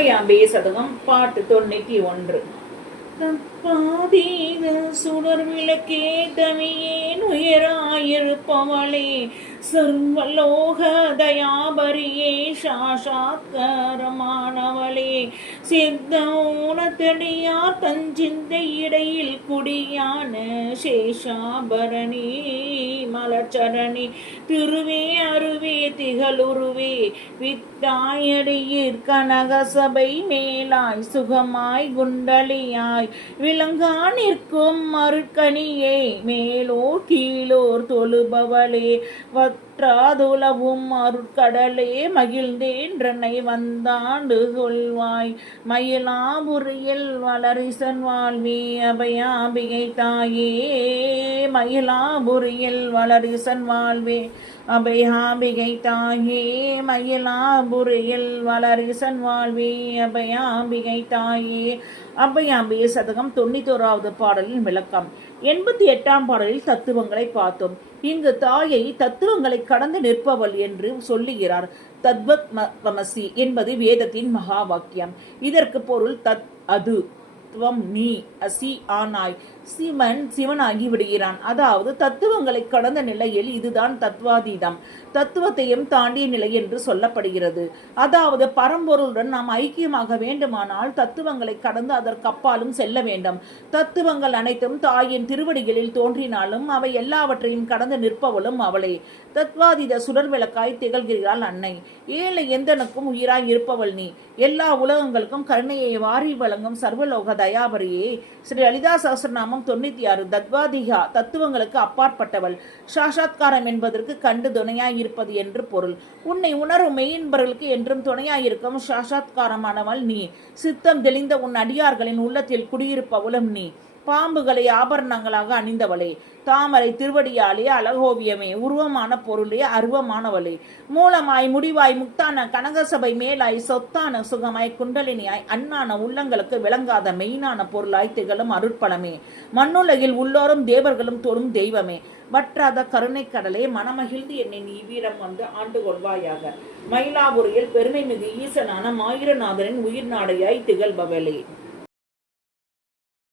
அபயாம்பே சதகம் பாட்டு 91. தப்பாதீத சுடர் விளக்கே தவியேன் உயராயிருப்பவளே சர்வலோக தயாபரியே சாஷாத்கரமானவளே சித்த ஊனத்தடியார் தஞ்சிந்தை இடையில் குடியான சேஷாபரணி மலச்சரணி திருவே அருவே திகழுருவே வித்தாயடியிற் கனகசபை மேலாய் சுகமாய் குண்டலியாய் விளங்கா நிற்கும் மறுக்கணியே மேலோர் கீழோர் தொழுபவளே வற்றாதுலவும் அருட்கடலே மகிழ்ந்தேன்றனை வந்தாண்டு கொள்வாய் மயிலாபுரியில் வளரிசன் வாழ்வே அபயாம்பிகை தாயே மயிலாபுரியில் வளரிசன் வாழ்வே அபயாம்பிகை தாயே மயிலாபுரியில் வளரிசன் வாழ்வே அபயாம்பிகை தாயே. அபயாம்பிகை சதகம் 91வது பாடலின் விளக்கம். 88ஆம் பாடலில் தத்துவங்களை பார்த்தோம். இங்கு தாயை தத்துவங்களை கடந்து நிற்பவள் என்று சொல்லுகிறார். தத்வத்வமசி என்பது வேதத்தின் மகா வாக்கியம். இதற்கு பொருள் தத் அது நீ அசி ஆனாய் சிவனாகி விடுகிறான். அதாவது தத்துவங்களை கடந்த நிலையில் இதுதான் தத்வாதீதம், தத்துவத்தையும் தாண்டிய நிலை என்று சொல்லப்படுகிறது. அதாவது பரம்பொருளுடன் நாம் ஐக்கியமாக வேண்டுமானால் தத்துவங்களை கடந்து அதற்கு அப்பாலும் செல்ல வேண்டும். தத்துவங்கள் அனைத்தும் தாயின் திருவடிகளில் தோன்றினாலும் அவை எல்லாவற்றையும் கடந்து நிற்பவளும் அவளே. தத்வாதீத சுடர் விளக்காய் திகழ்கிறாள் அன்னை. ஏழை எந்தனுக்கும் உயிராய் இருப்பவள் நீ. எல்லா உலகங்களுக்கும் கருணையை வாரி வழங்கும் சர்வலோக தயாபரியே. ஸ்ரீ லலிதா சஹஸ்ரநாமம் 96. தத்வாதிகா தத்துவங்களுக்கு அப்பாற்பட்டவள். சாஷாத்காரம் என்பதற்கு கண்டு துணையாய் இருப்பது என்று பொருள். உன்னை உணரும் மெய்யின்பர்களுக்கு என்றும் துணையாயிருக்கும் சாஷாத்காரமானவள் நீ. சித்தம் தெளிந்த உன் அடியார்களின் உள்ளத்தில் குடியிருப்பவளும் நீ. பாம்புகளை ஆபரணங்களாக அணிந்தவளே, தாமரை திருவடியாலே அழகோவியமே, உருவமான பொருளே, அருவமானவளே, மூலமாய் முடிவாய் முக்தான கனகசபை மேலாய் சொத்தான சுகமாய் குண்டலினியாய் அண்ணான உள்ளங்களுக்கு விளங்காத மெய்னான பொருளாய் திகழும் அருட்பலமே, மண்ணுலகில் உள்ளோரும் தேவர்களும் தொழும் தெய்வமே, வற்றாத கருணை கடலே, மனமகிழ்ந்து என்னை நீ வீரம் வந்து ஆண்டு கொள்வாயாக. மயிலாபுரியில் பெருமை மிகு ஈசனான மாயிரநாதனின் உயிர் நாடையாய் திகழ்பவளே.